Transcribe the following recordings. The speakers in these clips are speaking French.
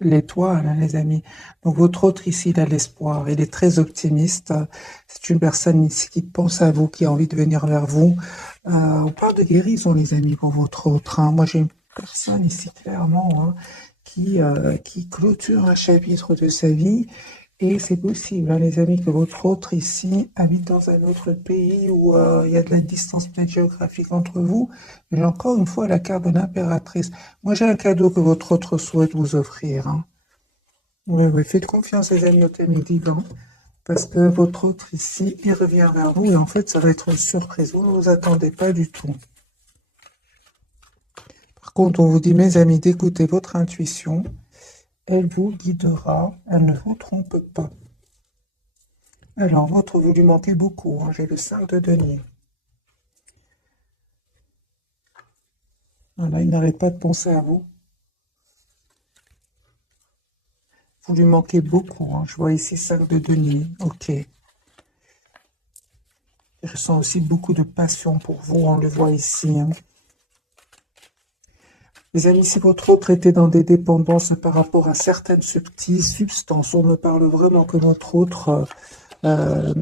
l'étoile, hein, les amis. Donc votre autre ici, il a l'espoir, il est très optimiste. C'est une personne ici qui pense à vous, qui a envie de venir vers vous. On parle de guérison, les amis, pour votre autre, hein. Moi, j'ai une personne ici, clairement, hein, qui clôture un chapitre de sa vie. Et c'est possible, hein, les amis, que votre autre ici habite dans un autre pays où il y a de la distance peut-être géographique entre vous. J'ai encore une fois la carte de l'impératrice. Moi, j'ai un cadeau que votre autre souhaite vous offrir, hein. Oui, oui, faites confiance, les amis, au thème divin, parce que votre autre ici, il revient vers vous et en fait, ça va être une surprise. Vous ne vous attendez pas du tout. Par contre, on vous dit, mes amis, d'écouter votre intuition. Elle vous guidera, elle ne vous trompe pas. Alors, votre, vous lui manquez beaucoup, hein. J'ai le 5 de denier. Voilà, il n'arrête pas de penser à vous. Vous lui manquez beaucoup, hein. Je vois ici 5 de denier. Ok. Je ressens aussi beaucoup de passion pour vous, on le voit ici, hein. Les amis, si votre autre était dans des dépendances par rapport à certaines substances, on me parle vraiment que votre autre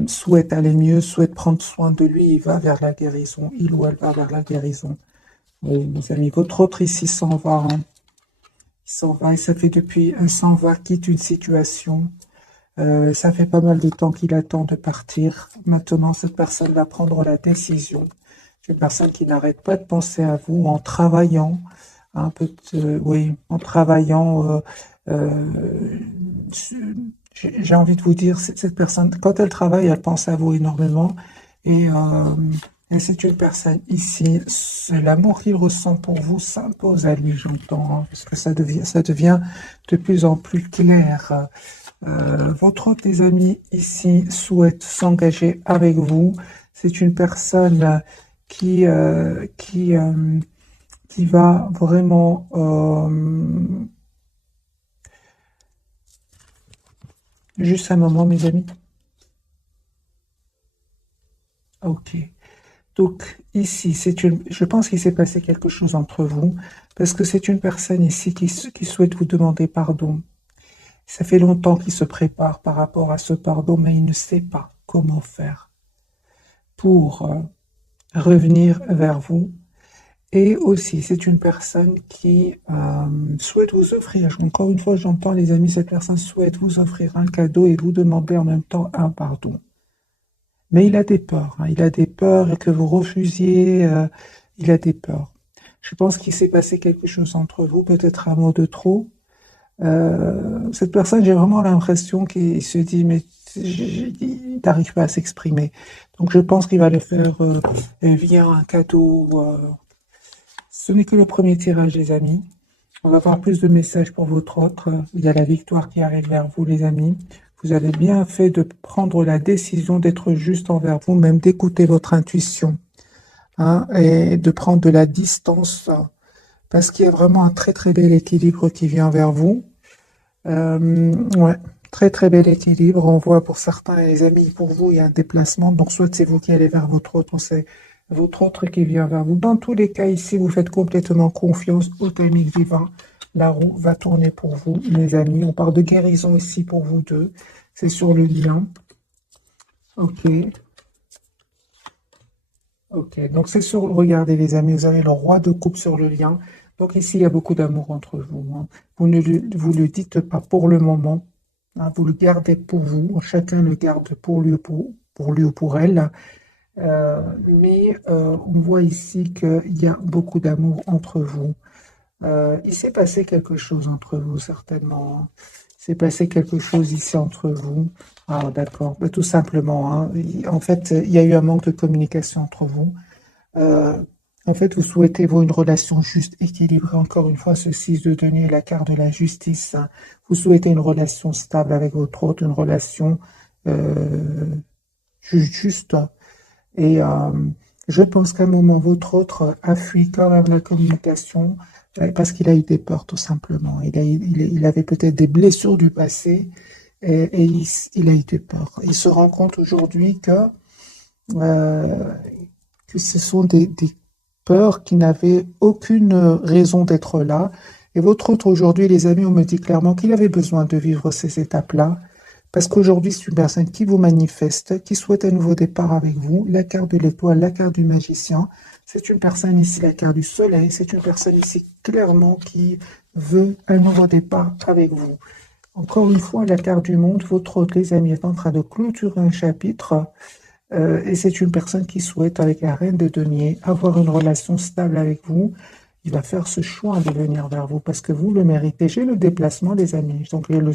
souhaite aller mieux, souhaite prendre soin de lui, il va vers la guérison, il ou elle va vers la guérison. Oui, mes amis, votre autre ici s'en va, hein. Il s'en va, et ça fait depuis un s'en va, quitte une situation. Ça fait pas mal de temps qu'il attend de partir. Maintenant, cette personne va prendre la décision. C'est une personne qui n'arrête pas de penser à vous en travaillant, un peu, oui, en travaillant. J'ai envie de vous dire, cette personne, quand elle travaille, elle pense à vous énormément. Et, euh, et c'est une personne ici, l'amour qu'il ressent pour vous s'impose à lui, j'entends, hein, parce que ça devient de plus en plus clair. Votre autre des amis ici souhaite s'engager avec vous. C'est une personne qui va vraiment... juste un moment, mes amis. Ok. Donc ici, je pense qu'il s'est passé quelque chose entre vous, parce que c'est une personne ici qui souhaite vous demander pardon. Ça fait longtemps qu'il se prépare par rapport à ce pardon, mais il ne sait pas comment faire pour revenir vers vous. Et aussi, c'est une personne qui souhaite vous offrir, encore une fois, j'entends les amis, cette personne souhaite vous offrir un cadeau et vous demander en même temps un pardon. Mais il a des peurs, hein, il a des peurs et que vous refusiez, il a des peurs. Je pense qu'il s'est passé quelque chose entre vous, peut-être un mot de trop. Cette personne, j'ai vraiment l'impression qu'il se dit, mais il n'arrive pas à s'exprimer. Donc je pense qu'il va le faire via un cadeau. Ce n'est que le premier tirage, les amis. On va avoir plus de messages pour votre autre. Il y a la victoire qui arrive vers vous, les amis. Vous avez bien fait de prendre la décision d'être juste envers vous, même d'écouter votre intuition, hein, et de prendre de la distance, parce qu'il y a vraiment un très très bel équilibre qui vient vers vous. Ouais, très très bel équilibre. On voit pour certains, les amis, pour vous, il y a un déplacement. Donc soit c'est vous qui allez vers votre autre, c'est votre autre qui vient vers vous. Dans tous les cas, ici, vous faites complètement confiance au timing divin. La roue va tourner pour vous, les amis. On parle de guérison ici pour vous deux. C'est sur le lien. Ok. Ok. Donc c'est sur... Regardez, les amis, vous avez le roi de coupe sur le lien. Donc ici, il y a beaucoup d'amour entre vous, hein. Vous le dites pas pour le moment, hein. Vous le gardez pour vous. Chacun le garde pour lui, pour lui ou pour elle. Mais on voit ici qu'il y a beaucoup d'amour entre vous. Il s'est passé quelque chose entre vous, certainement, hein. Il s'est passé quelque chose ici entre vous. Ah, d'accord. Bah, tout simplement, hein. En fait, il y a eu un manque de communication entre vous. Euh, En fait, vous souhaitez, vous, une relation juste, équilibrée. Encore une fois, ce 6 de denier est la carte de la justice, hein. Vous souhaitez une relation stable avec votre autre, une relation euh, juste. Et je pense qu'à un moment, votre autre a fui quand même la communication parce qu'il a eu des peurs, tout simplement. Il avait peut-être des blessures du passé et il a eu des peurs. Il se rend compte aujourd'hui euh, que ce sont des peurs qui n'avaient aucune raison d'être là Et votre autre aujourd'hui, les amis, on me dit clairement qu'il avait besoin de vivre ces étapes-là, parce qu'aujourd'hui, c'est une personne qui vous manifeste, qui souhaite un nouveau départ avec vous. La carte de l'étoile, la carte du magicien. C'est une personne ici, la carte du soleil. C'est une personne ici, clairement, qui veut un nouveau départ avec vous. Encore une fois, la carte du monde, votre hôte, les amis, est en train de clôturer un chapitre. Et c'est une personne qui souhaite, avec la reine de denier, avoir une relation stable avec vous. Il va faire ce choix de venir vers vous parce que vous le méritez. J'ai le déplacement, les amis. Donc, il y a le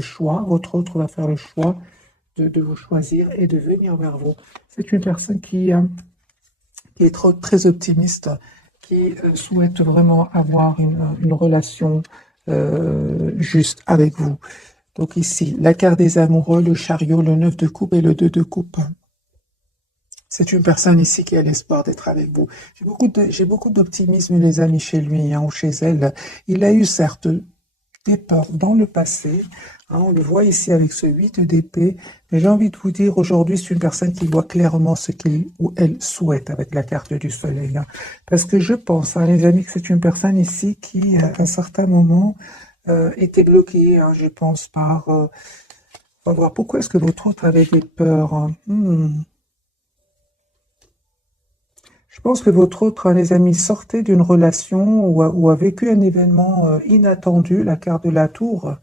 choix. Votre autre va faire le choix de vous choisir et de venir vers vous. C'est une personne qui est très optimiste, qui souhaite vraiment avoir une relation juste avec vous. Donc ici, la carte des amoureux, le chariot, le 9 de coupe et le 2 de coupe. C'est une personne ici qui a l'espoir d'être avec vous. J'ai beaucoup d'optimisme, les amis, chez lui ou chez elle. Il a eu certes des peurs dans le passé. On le voit ici avec ce 8 d'épée. Mais j'ai envie de vous dire, aujourd'hui, c'est une personne qui voit clairement ce qu'il ou elle souhaite avec la carte du soleil. Parce que je pense, les amis, que c'est une personne ici qui, à un certain moment, était bloquée, je pense, par... on va voir, pourquoi est-ce que votre autre avait des peurs? Je pense que votre autre, les amis, sortait d'une relation ou a vécu un événement inattendu, la carte de la tour.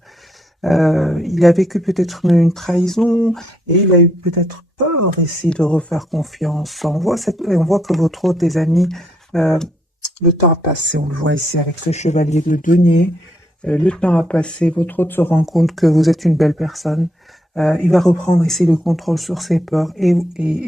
Il a vécu peut-être une trahison et il a eu peut-être peur ici de refaire confiance. On voit que votre autre, des amis, le temps a passé. On le voit ici avec ce chevalier de denier. Le temps a passé. Votre autre se rend compte que vous êtes une belle personne. Il va reprendre ici le contrôle sur ses peurs et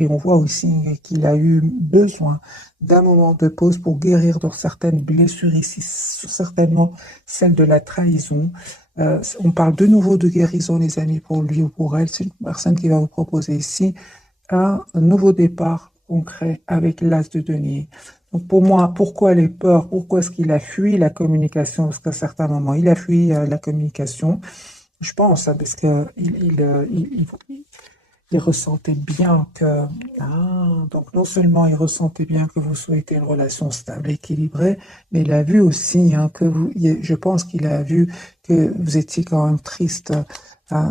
on voit aussi qu'il a eu besoin d'un moment de pause pour guérir de certaines blessures ici, certainement celle de la trahison. On parle de nouveau de guérison, les amis, pour lui ou pour elle. C'est une personne qui va vous proposer ici un nouveau départ concret avec l'as de denier. Donc pour moi, pourquoi les peurs? Pourquoi est-ce qu'il a fui la communication? Parce qu'à certains moments, il a fui la communication. Je pense, parce que il ressentait bien que, donc non seulement il ressentait bien que vous souhaitez une relation stable, équilibrée, mais il a vu aussi que je pense qu'il a vu que vous étiez quand même triste,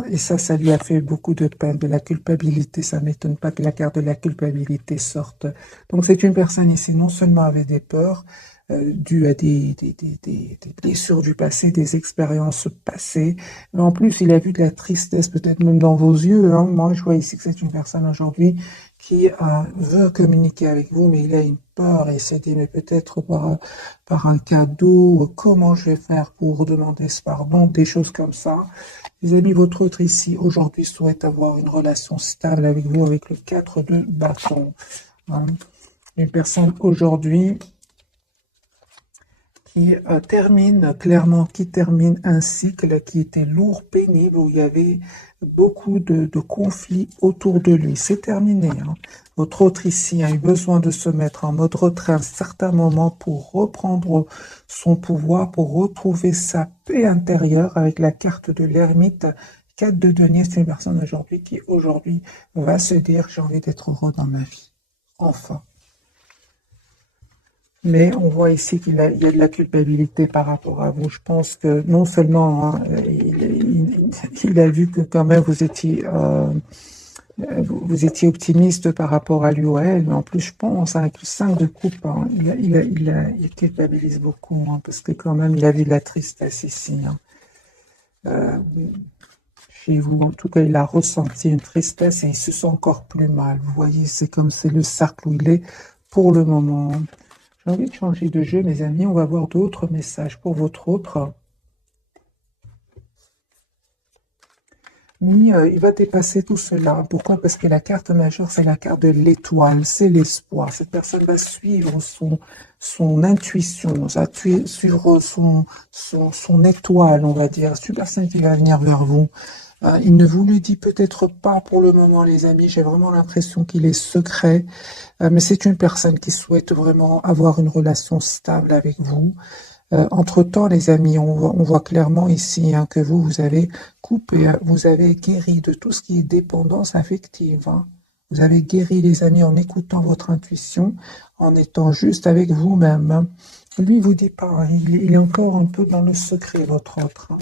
et ça lui a fait beaucoup de peine, de la culpabilité. Ça ne m'étonne pas que la carte de la culpabilité sorte. Donc c'est une personne ici, non seulement avait des peurs, dues à des blessures du passé, des expériences passées. Mais en plus, il a vu de la tristesse, peut-être même dans vos yeux. Moi, je vois ici que c'est une personne aujourd'hui qui veut communiquer avec vous, mais il a une peur et s'est dit, mais peut-être par un cadeau, comment je vais faire pour demander ce pardon, des choses comme ça. Les amis, votre autre ici, aujourd'hui, souhaite avoir une relation stable avec vous, avec le 4 de bâton. Une personne aujourd'hui qui termine un cycle qui était lourd, pénible, où il y avait beaucoup de conflits autour de lui. C'est terminé. Votre autre ici a eu besoin de se mettre en mode retrait à un certain moment pour reprendre son pouvoir, pour retrouver sa paix intérieure avec la carte de l'ermite. 4 de denier, c'est une personne aujourd'hui qui aujourd'hui va se dire j'ai envie d'être heureux dans ma vie. Enfin. Mais on voit ici il y a de la culpabilité par rapport à vous. Je pense que non seulement il a vu que quand même vous étiez optimiste par rapport à lui ou à elle, mais en plus je pense avec le 5 de coupe, il culpabilise beaucoup, parce que quand même il a vu de la tristesse ici. Chez vous, en tout cas, il a ressenti une tristesse et il se sent encore plus mal. Vous voyez, c'est comme c'est le cercle où il est pour le moment. J'ai envie de changer de jeu, mes amis. On va voir d'autres messages pour votre autre. Oui, il va dépasser tout cela. Pourquoi? Parce que la carte majeure, c'est la carte de l'étoile, c'est l'espoir. Cette personne va suivre son intuition, ça va suivre son étoile, on va dire. C'est une personne qui va venir vers vous. Il ne vous le dit peut-être pas pour le moment, les amis. J'ai vraiment l'impression qu'il est secret. Mais c'est une personne qui souhaite vraiment avoir une relation stable avec vous. Entre-temps, les amis, on voit clairement ici que vous avez coupé, vous avez guéri de tout ce qui est dépendance affective. Vous avez guéri, les amis, en écoutant votre intuition, en étant juste avec vous-même. Lui, il vous dit pas, hein, il est encore un peu dans le secret, votre autre, hein.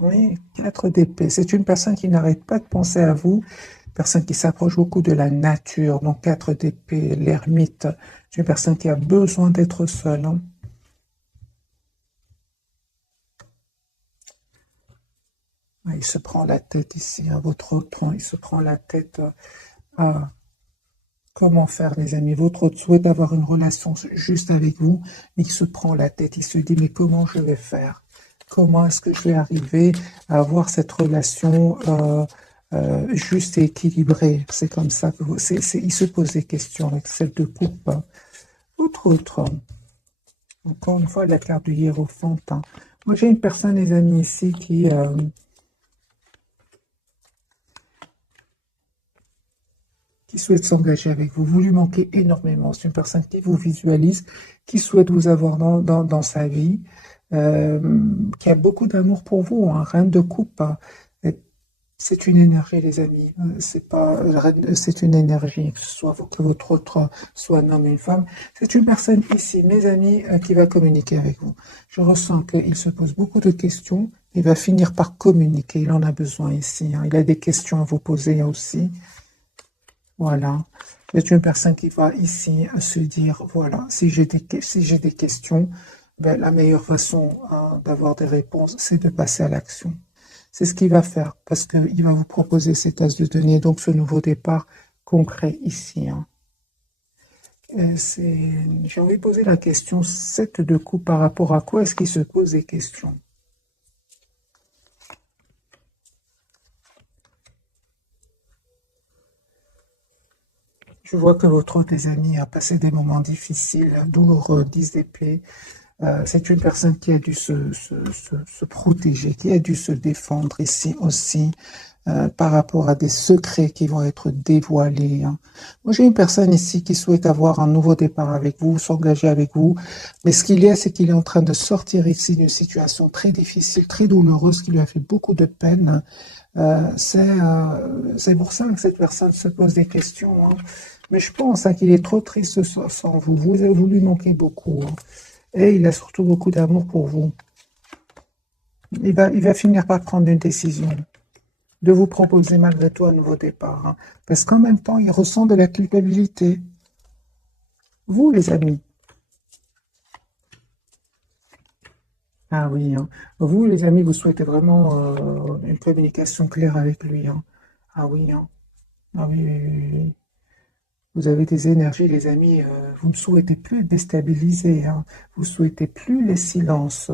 Oui, 4 d'épée. C'est une personne qui n'arrête pas de penser à vous, personne qui s'approche beaucoup de la nature. Donc 4 d'épée, l'ermite, c'est une personne qui a besoin d'être seule, hein. Ah, il se prend la tête ici, à votre autre, hein, il se prend la tête à comment faire, les amis. Votre autre souhaite avoir une relation juste avec vous, mais il se prend la tête, il se dit, mais comment je vais faire? Comment est-ce que je vais arriver à avoir cette relation juste et équilibrée? C'est comme ça que il se pose des questions avec celle de coupe, hein. Autre, encore une fois, la carte du hiérophant, hein. Moi, j'ai une personne, les amis, ici, qui souhaite s'engager avec vous. Vous lui manquez énormément. C'est une personne qui vous visualise, qui souhaite vous avoir dans sa vie, euh, qui a beaucoup d'amour pour vous, hein, reine de coupe, hein. C'est une énergie, les amis. C'est pas, c'est une énergie, que ce soit que votre autre soit un homme ou une femme. C'est une personne ici, mes amis, qui va communiquer avec vous. Je ressens qu'il se pose beaucoup de questions. Il va finir par communiquer. Il en a besoin ici, hein. Il a des questions à vous poser aussi. Voilà. C'est une personne qui va ici se dire, voilà, si j'ai des questions, ben, la meilleure façon, hein, d'avoir des réponses, c'est de passer à l'action. C'est ce qu'il va faire, parce qu'il va vous proposer cet as de denier, donc ce nouveau départ concret ici, hein. J'ai envie de poser la question, 7 de coups, par rapport à quoi est-ce qu'il se pose des questions? Je vois que votre autre, des amis, a passé des moments difficiles, douloureux, 10 d'épée. C'est une personne qui a dû se protéger, qui a dû se défendre ici aussi, par rapport à des secrets qui vont être dévoilés, hein. Moi, j'ai une personne ici qui souhaite avoir un nouveau départ avec vous, s'engager avec vous, mais ce qu'il y a, c'est qu'il est en train de sortir ici d'une situation très difficile, très douloureuse, qui lui a fait beaucoup de peine. C'est pour ça que cette personne se pose des questions, hein. Mais je pense, hein, qu'il est trop triste sans vous. Vous lui manquez beaucoup, hein. Et il a surtout beaucoup d'amour pour vous. Il va finir par prendre une décision, de vous proposer malgré tout un nouveau départ, hein. Parce qu'en même temps, il ressent de la culpabilité. Vous, les amis. Ah oui, hein. Vous, les amis, vous souhaitez vraiment une communication claire avec lui, hein. Ah oui, hein. Ah oui, oui, oui, oui. Vous avez des énergies, les amis, vous ne souhaitez plus être déstabiliser, hein. Vous souhaitez plus les silences.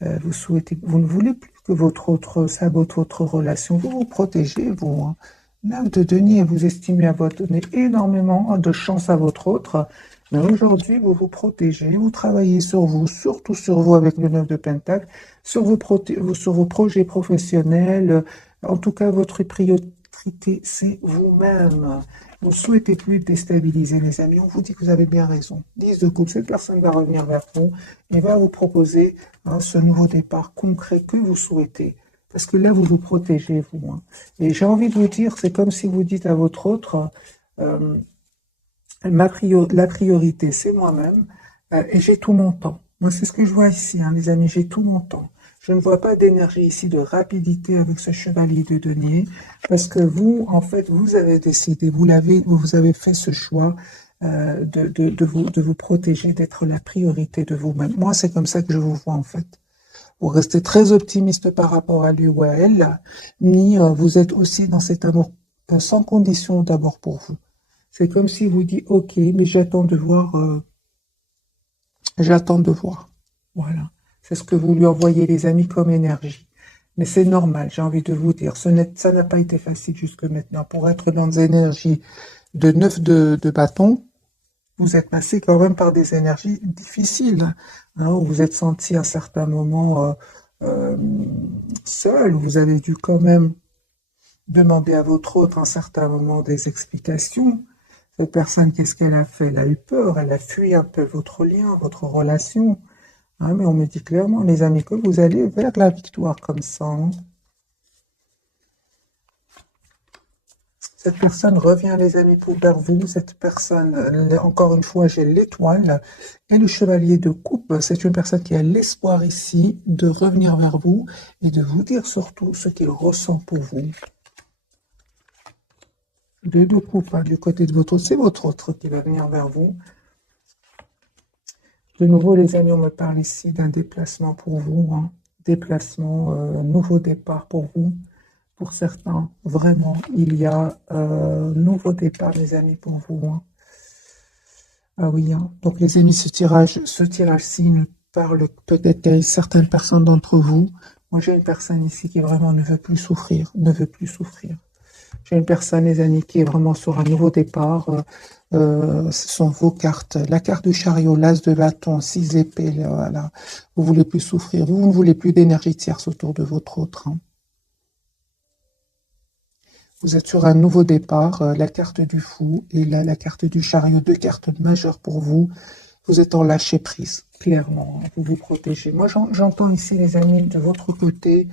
Vous ne voulez plus que votre autre sabote votre relation. Vous vous protégez, vous, hein. L'âme de denier, vous estimez avoir donné énormément de chance à votre autre. Mais aujourd'hui, vous vous protégez, vous travaillez sur vous, surtout sur vous avec le 9 de Pentacle, sur vos projets professionnels. En tout cas, votre priorité, c'est vous-même. Vous ne souhaitez plus déstabiliser les amis. On vous dit que vous avez bien raison. 10 de coupe, cette personne va revenir vers vous et va vous proposer, hein, ce nouveau départ concret que vous souhaitez. Parce que là, vous vous protégez, vous, hein. Et j'ai envie de vous dire, c'est comme si vous dites à votre autre, euh, la priorité, c'est moi-même, et j'ai tout mon temps. Moi, c'est ce que je vois ici, hein, les amis, j'ai tout mon temps. Je ne vois pas d'énergie ici, de rapidité avec ce chevalier de denier, parce que vous, en fait, vous avez décidé, vous avez fait ce choix, de vous protéger, d'être la priorité de vous-même. Moi, c'est comme ça que je vous vois, en fait. Vous restez très optimiste par rapport à lui ou à elle, mais vous êtes aussi dans cet amour sans condition d'abord pour vous. C'est comme si vous dites, OK, mais j'attends de voir. Voilà. C'est ce que vous lui envoyez, les amis, comme énergie. Mais c'est normal, j'ai envie de vous dire. Ça n'a pas été facile jusque maintenant. Pour être dans des énergies de 9 de bâton, vous êtes passé quand même par des énergies difficiles, hein, où vous êtes senti à certains moments euh, seul. Vous avez dû quand même demander à votre autre à un certain moment des explications. Cette personne, qu'est-ce qu'elle a fait? Elle a eu peur, elle a fui un peu votre lien, votre relation. Hein, mais on me dit clairement, les amis, que vous allez vers la victoire comme ça, hein. Cette personne revient, les amis, vers vous. Cette personne, encore une fois, j'ai l'étoile et le chevalier de coupe. C'est une personne qui a l'espoir ici de revenir vers vous et de vous dire surtout ce qu'il ressent pour vous. Deux de coupe, hein, du côté de votre autre, c'est votre autre qui va venir vers vous. De nouveau, les amis, on me parle ici d'un déplacement pour vous, hein. Déplacement, nouveau départ pour vous. Pour certains, vraiment, il y a nouveau départ, les amis, pour vous, hein. Ah oui, hein. Donc les amis, ce tirage-ci nous parle peut-être qu'à certaines personnes d'entre vous. Moi, j'ai une personne ici qui vraiment ne veut plus souffrir, ne veut plus souffrir. J'ai une personne, les amis, qui est vraiment sur un nouveau départ. Ce sont vos cartes. La carte du chariot, l'as de bâton, 6 épées, voilà. Vous voulez plus souffrir. Vous ne voulez plus d'énergie tierce autour de votre autre, hein. Vous êtes sur un nouveau départ, la carte du fou et la carte du chariot, deux cartes majeures pour vous. Vous êtes en lâcher prise, clairement, hein. Vous vous protégez. Moi, j'entends ici, les amis, de votre côté,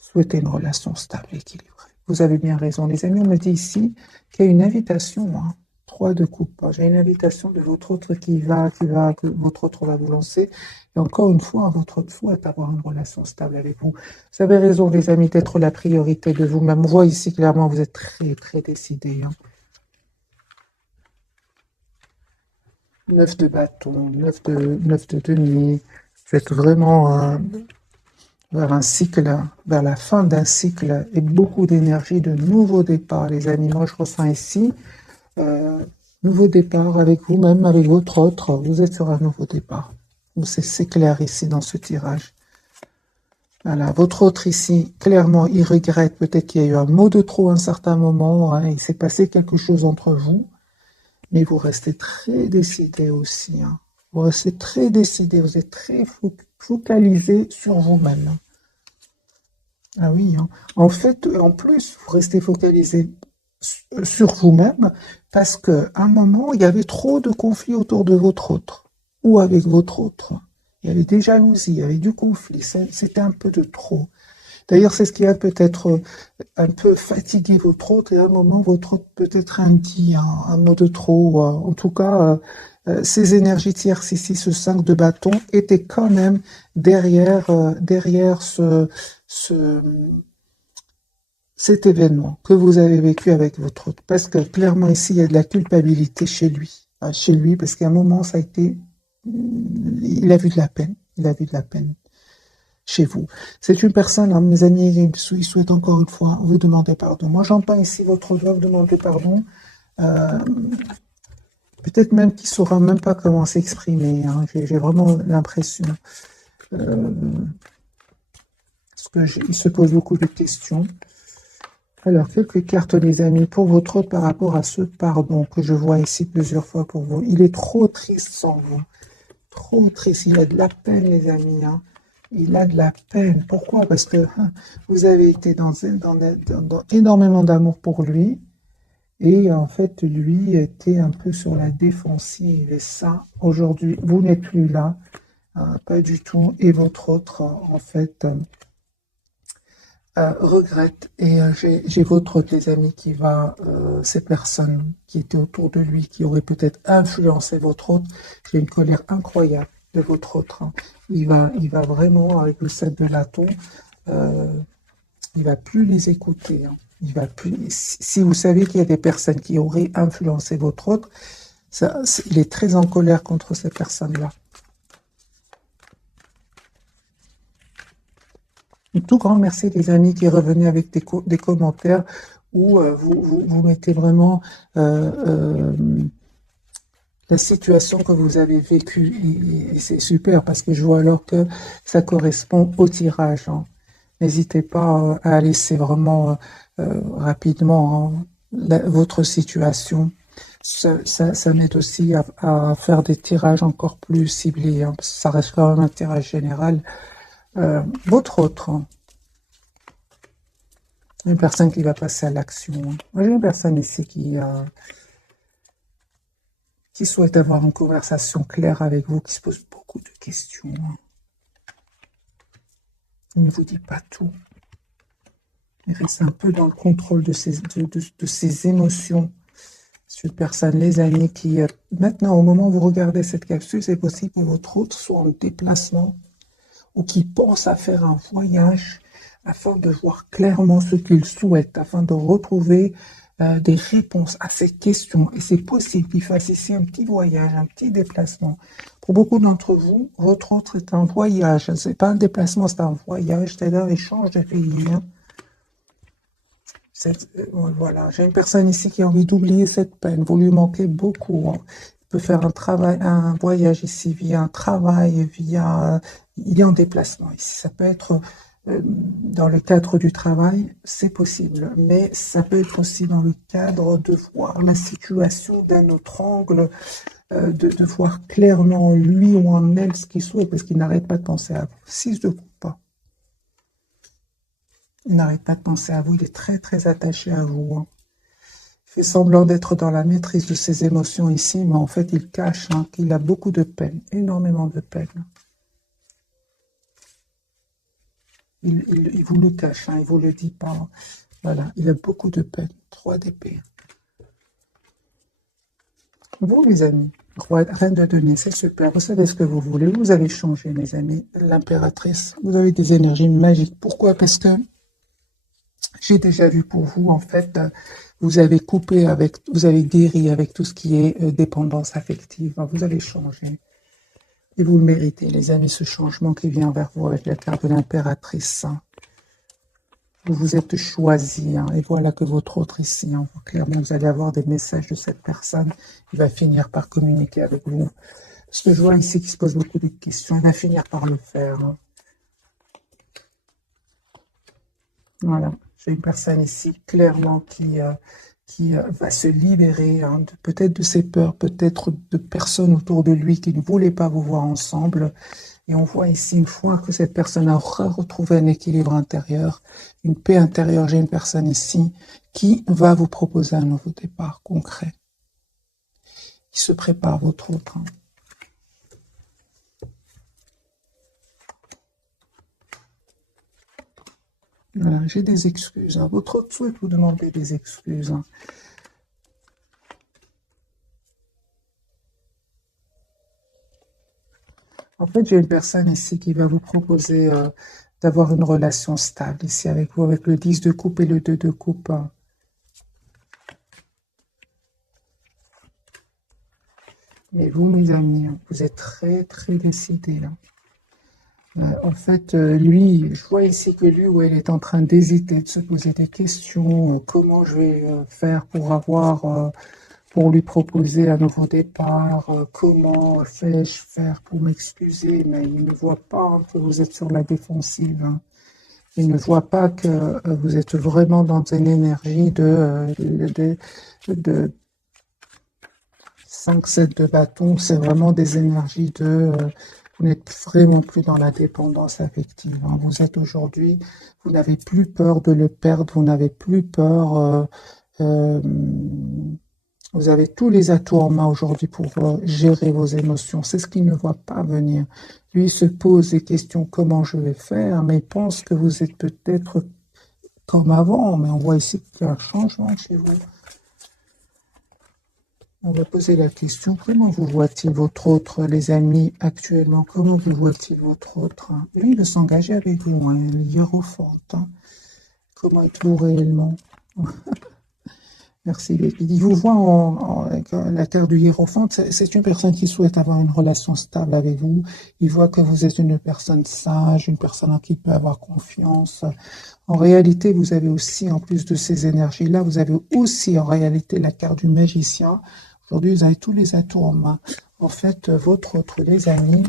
souhaiter une relation stable, équilibrée. Vous avez bien raison, les amis. On me dit ici qu'il y a une invitation, hein. 3 de coupe. J'ai une invitation de votre autre que votre autre va vous lancer. Et encore une fois, votre autre souhaite avoir une relation stable avec vous. Vous avez raison, les amis, d'être la priorité de vous-même. On voit ici clairement, vous êtes très, très décidés, hein. 9 de bâton, 9 de denier. Vous êtes vraiment vers un cycle, vers la fin d'un cycle et beaucoup d'énergie, de nouveaux départs, les amis. Moi, je ressens ici, nouveau départ avec vous-même, avec votre autre. Vous êtes sur un nouveau départ. C'est clair ici dans ce tirage. Voilà, votre autre ici, clairement, il regrette peut-être qu'il y a eu un mot de trop à un certain moment, hein. Il s'est passé quelque chose entre vous, mais vous restez très décidé aussi, hein. Vous restez très décidé, vous êtes très focalisé sur vous-même, hein. Ah oui, hein. En fait, en plus, vous restez focalisé sur vous-même parce qu'à un moment, il y avait trop de conflits autour de votre autre ou avec votre autre. Il y avait des jalousies, il y avait du conflit, c'était un peu de trop. D'ailleurs, c'est ce qui a peut-être un peu fatigué votre autre et à un moment, votre autre peut-être a dit un mot de trop. En tout cas, ces énergies tierces ici, ce 5 de bâton, étaient quand même derrière cet événement que vous avez vécu avec votre autre. Parce que clairement ici, il y a de la culpabilité chez lui. Chez lui, parce qu'à un moment, ça a été... Il a vu de la peine. Il a vu de la peine chez vous. C'est une personne, hein, mes amis, il souhaite encore une fois vous demander pardon. Moi, j'entends ici votre doigt vous demander pardon. Peut-être même qu'il ne saura même pas comment s'exprimer, hein. J'ai vraiment l'impression. Parce qu'il se pose beaucoup de questions. Alors, quelques cartes, les amis, pour votre autre par rapport à ce pardon que je vois ici plusieurs fois pour vous. Il est trop triste sans vous. Trop triste. Il a de la peine, les amis, hein. Il a de la peine. Pourquoi? Parce que vous avez été dans énormément d'amour pour lui. Et en fait, lui était un peu sur la défensive. Et ça, aujourd'hui, vous n'êtes plus là. Pas du tout. Et votre autre, en fait... regrette et j'ai votre autre, les amis, qui va, ces personnes qui étaient autour de lui, qui auraient peut-être influencé votre autre, j'ai une colère incroyable de votre autre, hein. Il va vraiment, avec le 7 de bâton, il va plus les écouter, hein. Il va plus, si vous savez qu'il y a des personnes qui auraient influencé votre autre, il est très en colère contre ces personnes-là. Un tout grand merci les amis qui est revenu avec des commentaires où vous mettez vraiment la situation que vous avez vécue et c'est super parce que je vois alors que ça correspond au tirage, hein. N'hésitez pas à laisser vraiment rapidement, hein, votre situation. Ça m'aide aussi à faire des tirages encore plus ciblés, hein, parce que ça reste quand même un tirage général. Votre autre, hein, une personne qui va passer à l'action. Moi, j'ai une personne ici qui souhaite avoir une conversation claire avec vous, qui se pose beaucoup de questions. Il ne vous dit pas tout. Il reste un peu dans le contrôle de ses émotions. C'est une personne, les amis, qui, maintenant, au moment où vous regardez cette capsule, c'est possible que votre hôte soit en déplacement ou qui pense à faire un voyage afin de voir clairement ce qu'il souhaite, afin de retrouver des réponses à ces questions. Et c'est possible qu'il fasse ici un petit voyage, un petit déplacement. Pour beaucoup d'entre vous, votre autre est un voyage. Ce n'est pas un déplacement, c'est un voyage, c'est-à-dire il change de pays. Hein. Voilà, j'ai une personne ici qui a envie d'oublier cette peine. Vous lui manquez beaucoup. Hein. Il peut faire un travail, un voyage ici via un travail, via. Il est en déplacement ici. Ça peut être dans le cadre du travail, c'est possible, mais ça peut être aussi dans le cadre de voir la situation d'un autre angle, de voir clairement lui ou en elle ce qu'il souhaite, parce qu'il n'arrête pas de penser à vous. 6 de coupe. Il n'arrête pas de penser à vous, il est très très attaché à vous. Hein. Il fait semblant d'être dans la maîtrise de ses émotions ici, mais en fait il cache qu'il a beaucoup de peine, énormément de peine. Il vous le cache, il ne vous le dit pas. Voilà, il a beaucoup de peine. 3 d'épée. Vous, mes amis, reine de denier, c'est super. Vous savez ce que vous voulez. Vous allez changer, mes amis. L'impératrice, vous avez des énergies magiques. Pourquoi? Parce que j'ai déjà vu pour vous, en fait, vous avez coupé avec, vous avez guéri avec tout ce qui est dépendance affective. Vous allez changer. Et vous le méritez, les amis, ce changement qui vient vers vous avec la carte de l'impératrice. Vous vous êtes choisi, et voilà que votre autre ici, clairement, vous allez avoir des messages de cette personne. Il va finir par communiquer avec vous. Ce que je vois ici qui se pose beaucoup de questions, il va finir par le faire. Voilà, j'ai une personne ici, clairement, qui va se libérer, peut-être de ses peurs, peut-être de personnes autour de lui qui ne voulaient pas vous voir ensemble. Et on voit ici, une fois que cette personne aura retrouvé un équilibre intérieur, une paix intérieure, j'ai une personne ici qui va vous proposer un nouveau départ concret. Il se prépare, votre autre. Voilà, j'ai des excuses. Votre autre souhaite vous demander des excuses. En fait, j'ai une personne ici qui va vous proposer d'avoir une relation stable ici avec vous, avec le 10 de coupe et le 2 de coupe. Mais vous, mes amis, vous êtes très, très décidés là. En fait, lui, je vois ici que lui ou elle est en train d'hésiter, de se poser des questions. Comment je vais faire pour pour lui proposer un nouveau départ? Comment fais-je faire pour m'excuser? Mais il ne voit pas que vous êtes sur la défensive. Il ne voit pas que vous êtes vraiment dans une énergie de 5-7 de bâton. C'est vraiment des énergies vous n'êtes vraiment plus dans la dépendance affective. Vous êtes aujourd'hui, vous n'avez plus peur de le perdre, vous n'avez plus peur, vous avez tous les atouts en main aujourd'hui pour gérer vos émotions. C'est ce qu'il ne voit pas venir. Lui, il se pose des questions, comment je vais faire, mais il pense que vous êtes peut-être comme avant, mais on voit ici qu'il y a un changement chez vous. On va poser la question, comment vous voit-il votre autre, les amis, actuellement? Comment vous voit-il votre autre? Lui, il veut s'engager avec vous, le hiérophante. Comment êtes-vous réellement? Merci. Il vous voit avec la carte du hiérophante. C'est une personne qui souhaite avoir une relation stable avec vous. Il voit que vous êtes une personne sage, une personne en qui il peut avoir confiance. En réalité, vous avez aussi, en plus de ces énergies-là, vous avez aussi en réalité la carte du magicien. Aujourd'hui, vous avez tous les atouts en main. En fait, votre autre, les amis,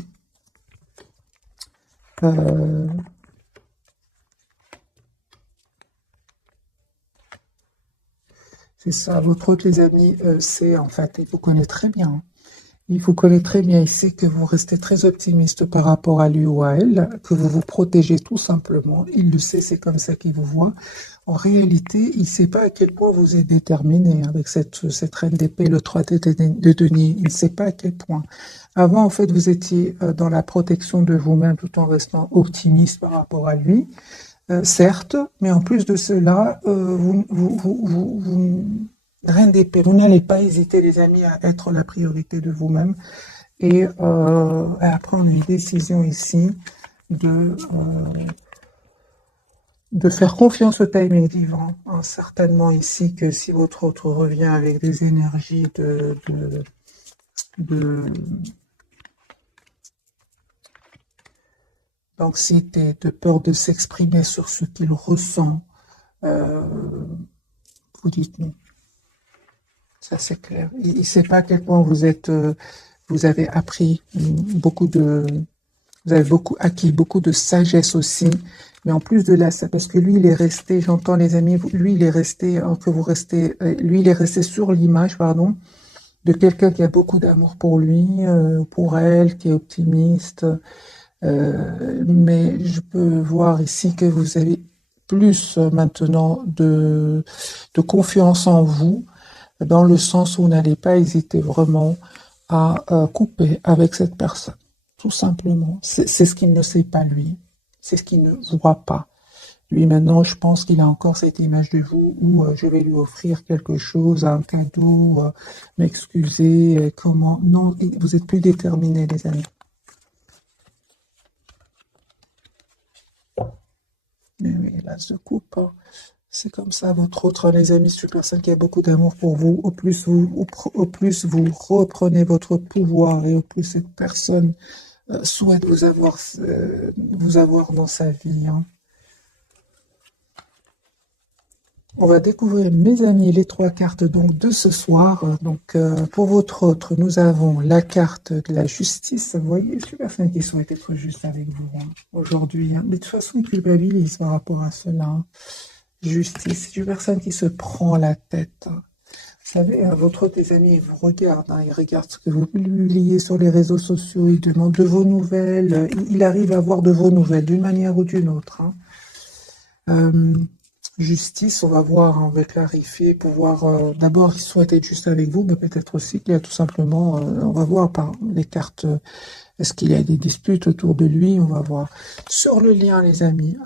c'est ça, votre autre, les amis, c'est en fait, il vous connaît très bien. Il vous connaît très bien ici, que vous restez très optimiste par rapport à lui ou à elle, que vous vous protégez tout simplement. Il le sait, c'est comme ça qu'il vous voit. En réalité, il ne sait pas à quel point vous êtes déterminé avec cette reine d'épée, le 3 de denier. Il ne sait pas à quel point. Avant, en fait, vous étiez dans la protection de vous-même tout en restant optimiste par rapport à lui. Certes, mais en plus de cela, reine d'épée, vous n'allez pas hésiter, les amis, à être la priorité de vous-même et à prendre une décision ici de, euh, de faire confiance au timing divin. Hein, certainement ici que si votre autre revient avec des énergies de d'anxiété, de peur de s'exprimer sur ce qu'il ressent, euh, vous dites non. Ça, c'est clair. Il ne sait pas à quel point vous avez appris beaucoup de, vous avez acquis beaucoup de sagesse aussi. Mais en plus de là, parce que lui, il est resté, j'entends les amis, lui, il est resté, lui, il est resté sur l'image, pardon, de quelqu'un qui a beaucoup d'amour pour lui, pour elle, qui est optimiste. Mais je peux voir ici que vous avez plus maintenant de confiance en vous, dans le sens où vous n'allez pas hésiter vraiment à couper avec cette personne, tout simplement. C'est ce qu'il ne sait pas, lui. C'est ce qu'il ne voit pas. Lui, maintenant, je pense qu'il a encore cette image de vous où je vais lui offrir quelque chose, un cadeau, m'excuser, comment... Non, vous êtes plus déterminés, les amis. Mais oui, là, se coupe. Hein. C'est comme ça, votre autre, les amis, c'est une personne qui a beaucoup d'amour pour vous. Au plus vous reprenez votre pouvoir et au plus cette personne souhaite vous avoir dans sa vie. Hein. On va découvrir, mes amis, les trois cartes donc de ce soir. Donc, pour votre autre, nous avons la carte de la justice. Vous voyez, c'est une personne qui souhaite être juste avec vous hein, aujourd'hui. Hein. Mais de toute façon, il culpabilise par rapport à cela. Hein. Justice, c'est une personne qui se prend la tête. Vous savez, votre autre, tes amis, il vous regarde, hein, il regarde ce que vous publiez sur les réseaux sociaux, il demande de vos nouvelles, il arrive à avoir de vos nouvelles d'une manière ou d'une autre. Hein. Justice, on va voir, on va clarifier, pouvoir, d'abord, il souhaite être juste avec vous, mais peut-être aussi qu'il y a tout simplement, on va voir par les cartes, est-ce qu'il y a des disputes autour de lui, on va voir. Sur le lien, les amis,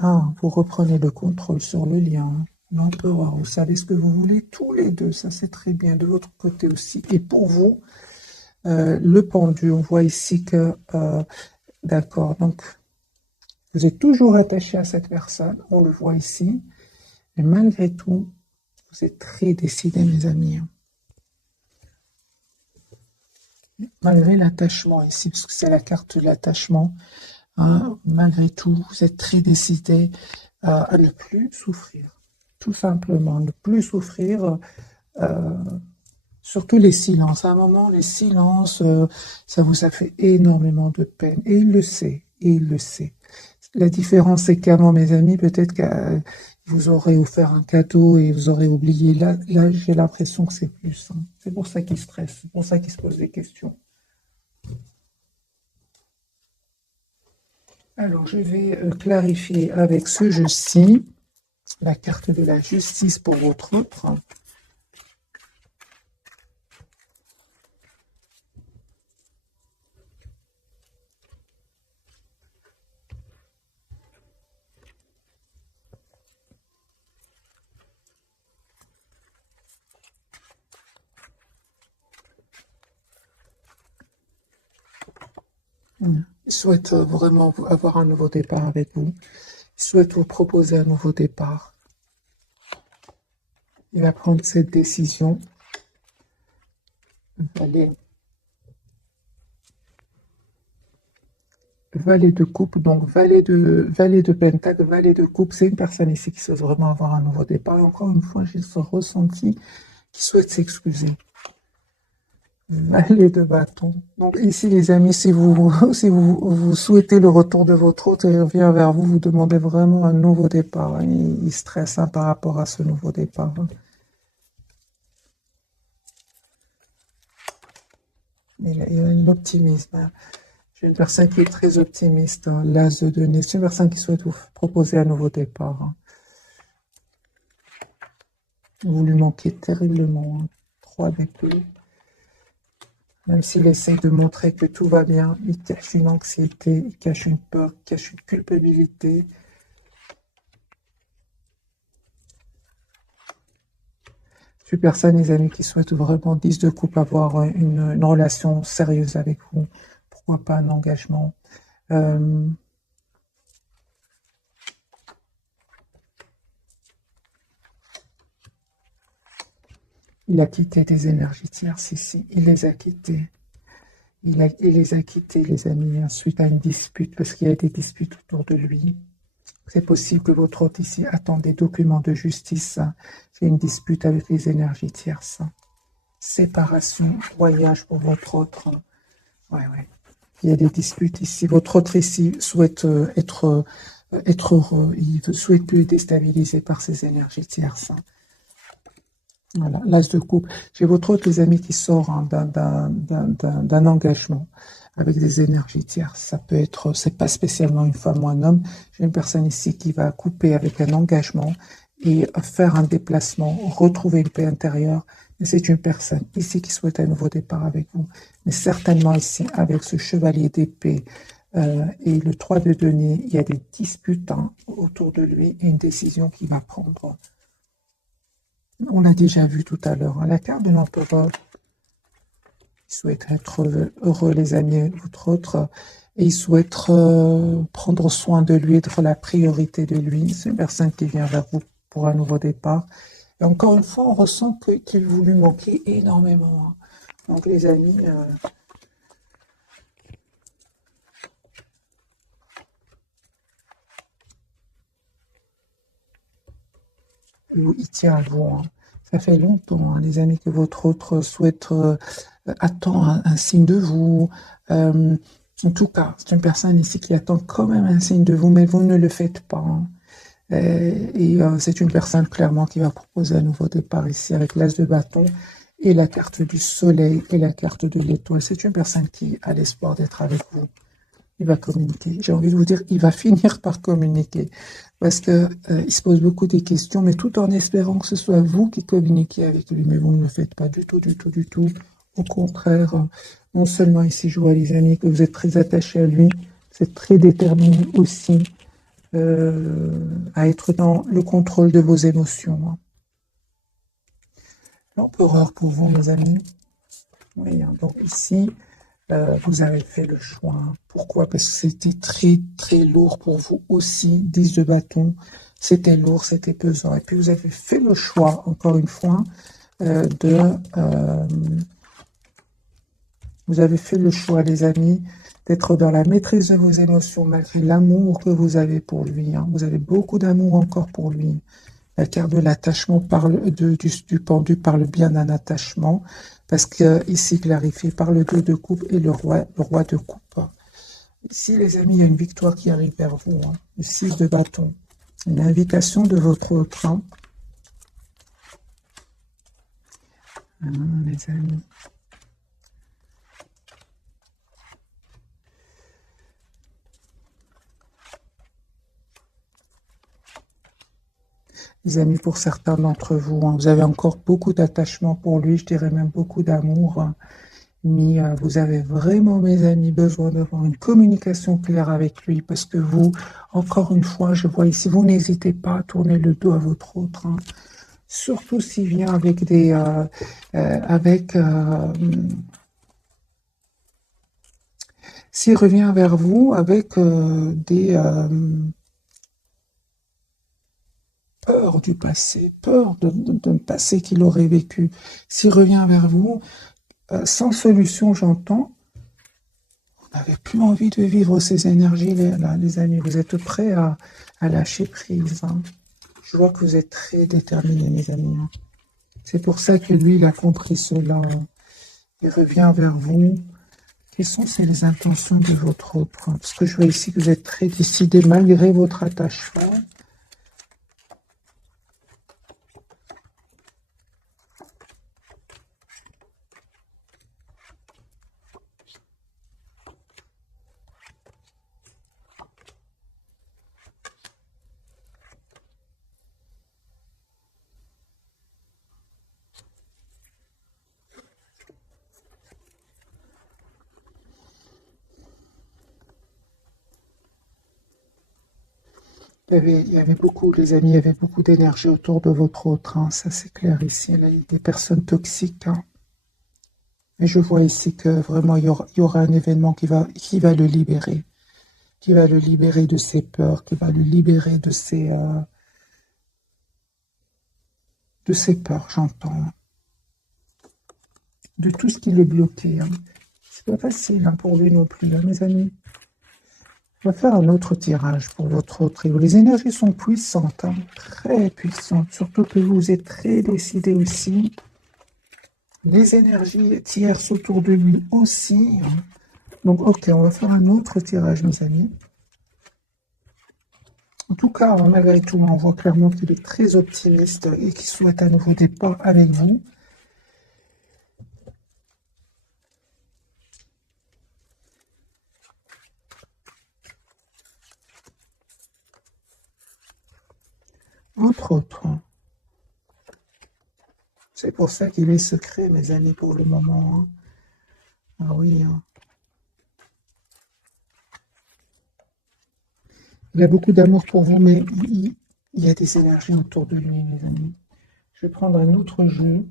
vous reprenez le contrôle sur le lien, l'empereur, vous savez ce que vous voulez, tous les deux, ça c'est très bien, de votre côté aussi. Et pour vous, le pendu, on voit ici que, d'accord, donc, vous êtes toujours attaché à cette personne, on le voit ici, mais malgré tout, vous êtes très décidé, mes amis. Malgré l'attachement ici, parce que c'est la carte de l'attachement, hein, malgré tout, vous êtes très décidé à ne plus souffrir. Tout simplement, ne plus souffrir. Surtout les silences. À un moment, les silences, ça vous a fait énormément de peine. Et il le sait. Et il le sait. La différence, c'est qu'avant, mes amis, peut-être que vous aurez offert un cadeau et vous aurez oublié. Là j'ai l'impression que c'est plus. Hein. C'est pour ça qu'il stresse. C'est pour ça qu'il se pose des questions. Alors, je vais clarifier avec ce jeu-ci la carte de la justice pour votre autre. Il souhaite vraiment avoir un nouveau départ avec vous. Il souhaite vous proposer un nouveau départ. Il va prendre cette décision. Valet de coupe, donc valet de pentacle, valet de coupe, c'est une personne ici qui souhaite vraiment avoir un nouveau départ. Et encore une fois, j'ai ce ressenti qui souhaite s'excuser. Valet de bâton. Donc ici, les amis, si vous souhaitez le retour de votre hôte, il revient vers vous, vous demandez vraiment un nouveau départ. Il stresse par rapport à ce nouveau départ. Il a un optimisme, hein. J'ai une personne qui est très optimiste, hein, l'as de denier. C'est une personne qui souhaite vous proposer un nouveau départ, hein. Vous lui manquez terriblement, hein. 3 d'épée. Même s'il essaie de montrer que tout va bien, il cache une anxiété, il cache une peur, il cache une culpabilité. Je suis personne, les amis, qui souhaitent vraiment 10 de coupe avoir une relation sérieuse avec vous. Pourquoi pas un engagement. Euh, il a quitté des énergies tierces ici. Il les a quittées. Il les a quittés, les amis, suite à une dispute, parce qu'il y a des disputes autour de lui. C'est possible que votre hôte ici attend des documents de justice. C'est une dispute avec les énergies tierces. Séparation, voyage pour votre autre. Ouais, ouais. Il y a des disputes ici. Votre autre ici souhaite être heureux. Il ne souhaite plus être déstabilisé par ces énergies tierces. Voilà, l'as de coupe. J'ai votre autre, les amis, qui sort, hein, d'un engagement avec des énergies tierces. Ça peut être, c'est pas spécialement une femme ou un homme. J'ai une personne ici qui va couper avec un engagement et faire un déplacement, retrouver une paix intérieure. Et c'est une personne ici qui souhaite un nouveau départ avec vous. Mais certainement ici, avec ce chevalier d'épée et le 3 de denier, il y a des disputes, hein, autour de lui et une décision qu'il va prendre. On l'a déjà vu tout à l'heure, hein, la carte de l'empereur. Il souhaite être heureux, les amis, votre autre, et il souhaite prendre soin de lui, être la priorité de lui. C'est une personne qui vient vers vous pour un nouveau départ. Et encore une fois, on ressent qu'il vous lui manquez énormément, hein. Donc, les amis, il tient à vous, hein. Ça fait longtemps, hein, les amis, que votre autre souhaite attend un signe de vous. En tout cas, c'est une personne ici qui attend quand même un signe de vous, mais vous ne le faites pas, hein. C'est une personne clairement qui va proposer un nouveau départ ici avec l'as de bâton et la carte du soleil et la carte de l'étoile. C'est une personne qui a l'espoir d'être avec vous. Il va communiquer. J'ai envie de vous dire, il va finir par communiquer parce que il se pose beaucoup de questions, mais tout en espérant que ce soit vous qui communiquez avec lui. Mais vous ne le faites pas du tout, du tout, du tout. Au contraire, non seulement ici, je vois les amis que vous êtes très attachés à lui, vous êtes très déterminés aussi à être dans le contrôle de vos émotions, hein. L'empereur pour vous, mes amis. Oui, hein, donc ici, vous avez fait le choix. Pourquoi? Parce que c'était très, très lourd pour vous aussi. 10 de bâton, c'était lourd, c'était pesant. Et puis, vous avez fait le choix, encore une fois, vous avez fait le choix, les amis, d'être dans la maîtrise de vos émotions, malgré l'amour que vous avez pour lui, hein. Vous avez beaucoup d'amour encore pour lui. La carte de l'attachement parle du pendu parle bien d'un attachement, parce que ici clarifié par le 2 de coupe et le roi de coupe. Ici, les amis, il y a une victoire qui arrive vers vous, hein. Le 6 de bâton. Une invitation de votre train. Les amis. Les amis, pour certains d'entre vous, hein, vous avez encore beaucoup d'attachement pour lui, je dirais même beaucoup d'amour, hein. Mais vous avez vraiment, mes amis, besoin d'avoir une communication claire avec lui, parce que vous, encore une fois, je vois ici, vous n'hésitez pas à tourner le dos à votre autre, hein. Surtout s'il vient avec s'il revient vers vous avec des peurs du passé, peur d'un passé qu'il aurait vécu. S'il revient vers vous, sans solution, j'entends, vous n'avez plus envie de vivre ces énergies-là, les amis. Vous êtes prêts à lâcher prise, hein. Je vois que vous êtes très déterminés, mes amis, hein. C'est pour ça que lui, il a compris cela. Il revient vers vous. Quelles sont les intentions de votre autre? Parce que je vois ici que vous êtes très décidé malgré votre attachement. Il y avait beaucoup, les amis, il y avait beaucoup d'énergie autour de votre autre, hein, ça c'est clair ici. Là, il y a des personnes toxiques, hein. Et je vois ici que vraiment il y aura un événement qui va le libérer, qui va le libérer de ses peurs, qui va le libérer de ses peurs, j'entends, de tout ce qui le bloquait, hein. C'est pas facile, hein, pour lui non plus, hein, mes amis. On va faire un autre tirage pour votre trio. Les énergies sont puissantes, hein, très puissantes, surtout que vous êtes très décidé aussi. Les énergies tierces autour de lui aussi, hein. Donc, ok, on va faire un autre tirage, mes amis. En tout cas, malgré tout, on voit clairement qu'il est très optimiste et qu'il souhaite un nouveau départ avec vous. Entre autres, c'est pour ça qu'il est secret, mes amis, pour le moment, hein. Ah oui, hein. Il a beaucoup d'amour pour vous, mais il y a des énergies autour de lui, mes amis. Je vais prendre un autre jeu.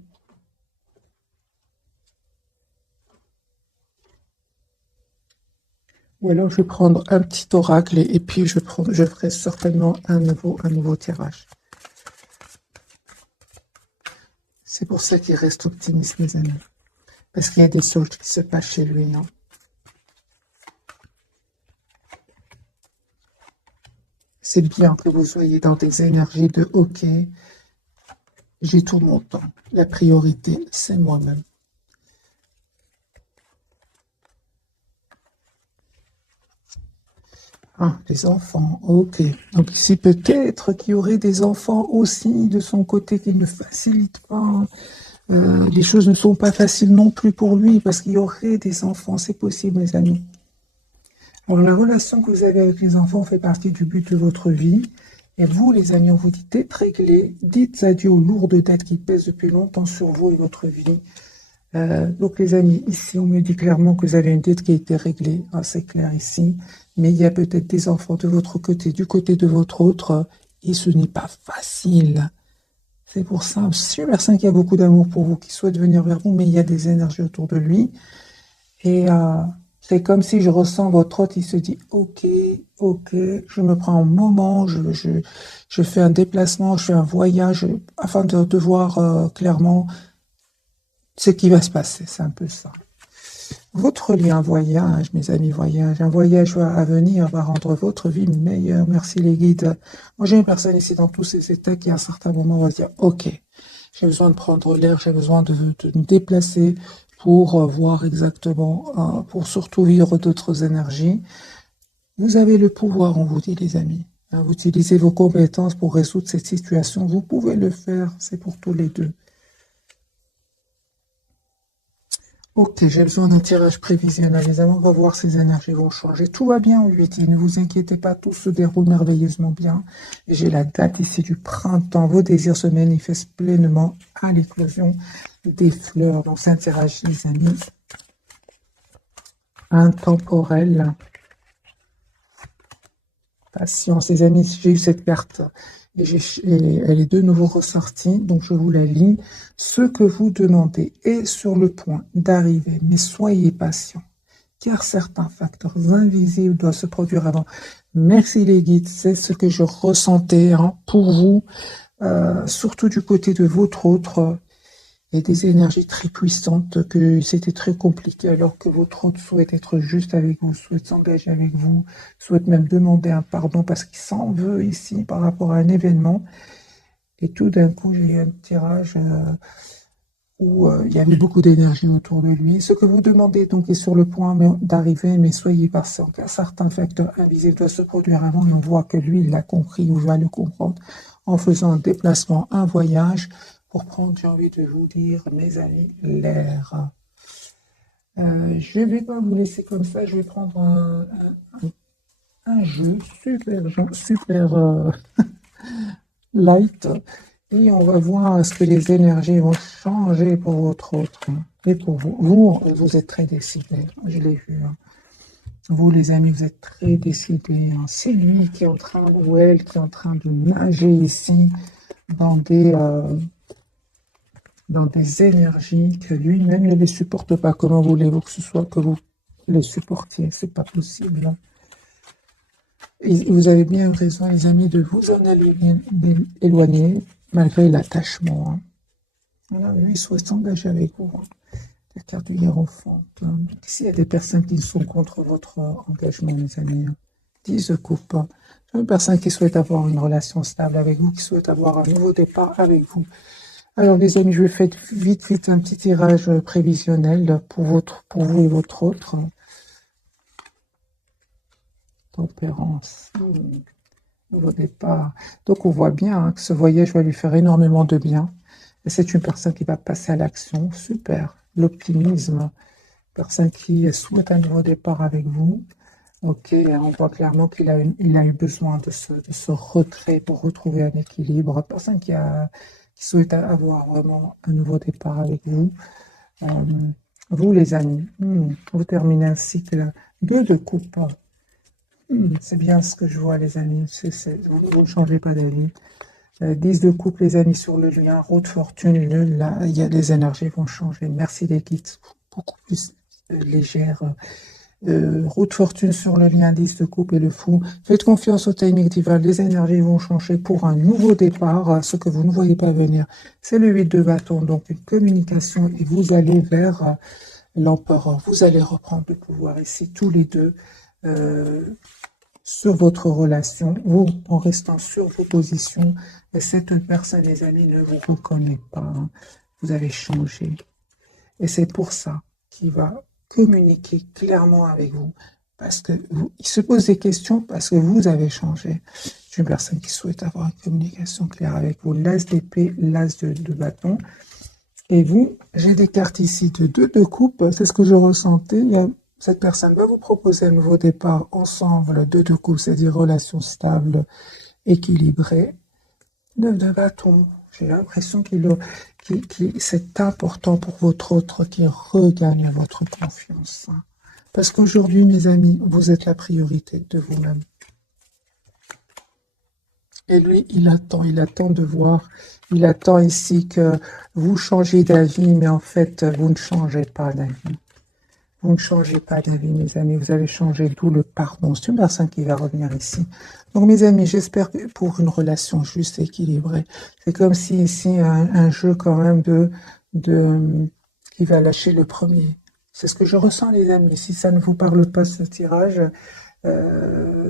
Ou alors je vais prendre un petit oracle et puis je ferai certainement un nouveau tirage. C'est pour ça qu'il reste optimiste, mes amis. Parce qu'il y a des choses qui se passent chez lui, non? C'est bien que vous soyez dans des énergies de OK, j'ai tout mon temps. La priorité, c'est moi-même. Ah, des enfants, ok. Donc ici, peut-être qu'il y aurait des enfants aussi de son côté qui ne facilitent pas. Les choses ne sont pas faciles non plus pour lui parce qu'il y aurait des enfants, c'est possible, mes amis. Alors, la relation que vous avez avec les enfants fait partie du but de votre vie. Et vous, les amis, on vous dit d'être réglés, dites adieu aux lourdes dettes qui pèsent depuis longtemps sur vous et votre vie. Donc, les amis, ici, on me dit clairement que vous avez une dette qui a été réglée. Ah, c'est clair ici. Mais il y a peut-être des enfants de votre côté, du côté de votre autre, et ce n'est pas facile. C'est pour ça, c'est personne qui a beaucoup d'amour pour vous, qui souhaite venir vers vous, mais il y a des énergies autour de lui. Et c'est comme si je ressens votre hôte, il se dit, ok, je me prends un moment, je fais un déplacement, je fais un voyage, afin de voir clairement ce qui va se passer, c'est un peu ça. Votre lien voyage, mes amis, voyage, un voyage à venir va rendre votre vie meilleure. Merci les guides. Moi, j'ai une personne ici dans tous ces états qui, à un certain moment, va se dire, ok, j'ai besoin de prendre l'air, j'ai besoin de me déplacer pour voir exactement, pour surtout vivre d'autres énergies. Vous avez le pouvoir, on vous dit, les amis. Vous utilisez vos compétences pour résoudre cette situation. Vous pouvez le faire, c'est pour tous les deux. Ok, j'ai besoin d'un tirage prévisionnel. Les amants, on va voir si ces énergies vont changer. Tout va bien, on lui dit. Ne vous inquiétez pas, tout se déroule merveilleusement bien. J'ai la date ici du printemps. Vos désirs se manifestent pleinement à l'éclosion des fleurs. Donc, ça interagit, les amis. Intemporel. Patience, les amis. J'ai eu cette carte. Et elle est de nouveau ressortie, donc je vous la lis. Ce que vous demandez est sur le point d'arriver, mais soyez patient, car certains facteurs invisibles doivent se produire avant. Merci les guides, c'est ce que je ressentais pour vous, surtout du côté de votre autre. Il y a des énergies très puissantes, que c'était très compliqué alors que votre autre souhaite être juste avec vous, souhaite s'engager avec vous, souhaite même demander un pardon parce qu'il s'en veut ici par rapport à un événement. Et tout d'un coup, j'ai eu un tirage où il y avait beaucoup d'énergie autour de lui. Ce que vous demandez donc est sur le point d'arriver, mais soyez patient, car certains facteurs invisibles doivent se produire avant, et on voit que lui, il l'a compris ou va le comprendre en faisant un déplacement, un voyage, pour prendre, j'ai envie de vous dire, mes amis, l'air. Je ne vais pas vous laisser comme ça, je vais prendre un jeu super light, et on va voir est-ce que les énergies vont changer pour votre autre et pour vous. Vous êtes très décidé, je l'ai vu. Vous, les amis, vous êtes très décidés, hein. C'est lui qui est en train, ou elle, qui est en train de nager ici dans dans des énergies que lui-même ne les supporte pas. Comment voulez-vous que ce soit que vous les supportiez? C'est pas possible, hein. Et vous avez bien raison, les amis, de vous en éloigner, malgré l'attachement, hein. Voilà, lui, il souhaite s'engager avec vous, hein. La carte du Hiérophante, hein. Ici, il y a des personnes qui sont contre votre engagement, mes amis, hein. 10 de coupe, hein. Une personne qui souhaite avoir une relation stable avec vous, qui souhaite avoir un nouveau départ avec vous. Alors, les amis, je vais faire vite un petit tirage prévisionnel pour vous et votre autre. Tempérance. Nouveau départ. Donc, on voit bien, hein, que ce voyage va lui faire énormément de bien. Et c'est une personne qui va passer à l'action. Super. L'optimisme. Personne qui souhaite un nouveau départ avec vous. Ok, on voit clairement qu'il a eu besoin de ce retrait pour retrouver un équilibre. Personne qui souhaite avoir vraiment un nouveau départ avec vous. Vous, les amis, vous terminez un cycle. 2 de coupe. C'est bien ce que je vois, les amis. Vous ne changez pas d'avis. 10 de coupe, les amis, sur le lien. Roue de fortune, nul. Là, les énergies vont changer. Merci les guides. Beaucoup plus légères. Roue de fortune sur le lien, 10 de coupe et le fou. Faites confiance au timing divin. Les énergies vont changer pour un nouveau départ. Ce que vous ne voyez pas venir, c'est le 8 de bâton. Donc, une communication et vous allez vers l'empereur. Vous allez reprendre le pouvoir ici, tous les deux. Sur votre relation, vous en restant sur vos positions, et cette personne, les amis, ne vous reconnaît pas, hein. Vous avez changé. Et c'est pour ça qu'il va communiquer clairement avec vous, parce que il se pose des questions parce que vous avez changé. C'est une personne qui souhaite avoir une communication claire avec vous. L'as d'épée, l'as de bâton. Et vous, j'ai des cartes ici de 2 de coupe, c'est ce que je ressentais. Cette personne va vous proposer un nouveau départ ensemble, 2 de coupe, c'est-à-dire relation stable, équilibrée. 9 de bâton, j'ai l'impression c'est important pour votre autre qui regagne votre confiance, hein. Parce qu'aujourd'hui, mes amis, vous êtes la priorité de vous-même. Et lui, il attend de voir, il attend ici que vous changez d'avis, mais en fait, vous ne changez pas d'avis. Vous ne changez pas d'avis, mes amis, vous avez changé, d'où le pardon. C'est une personne qui va revenir ici. Donc, mes amis, j'espère que pour une relation juste et équilibrée, c'est comme si ici, un jeu quand même qui va lâcher le premier. C'est ce que je ressens, les amis. Si ça ne vous parle pas, ce tirage,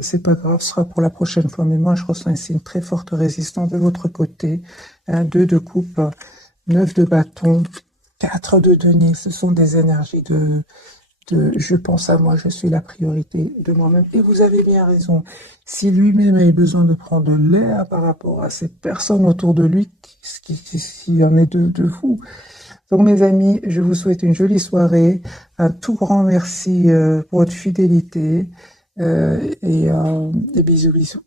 c'est pas grave, ce sera pour la prochaine fois. Mais moi, je ressens ici une très forte résistance de votre côté. 2 de coupe, 9 de bâton, 4 de denier. Ce sont des énergies de je pense à moi, je suis la priorité de moi-même. Et vous avez bien raison. Si lui-même a eu besoin de prendre l'air par rapport à ces personnes autour de lui, s'il y en est de vous. Donc, mes amis, je vous souhaite une jolie soirée. Un tout grand merci pour votre fidélité. Et bisous, bisous.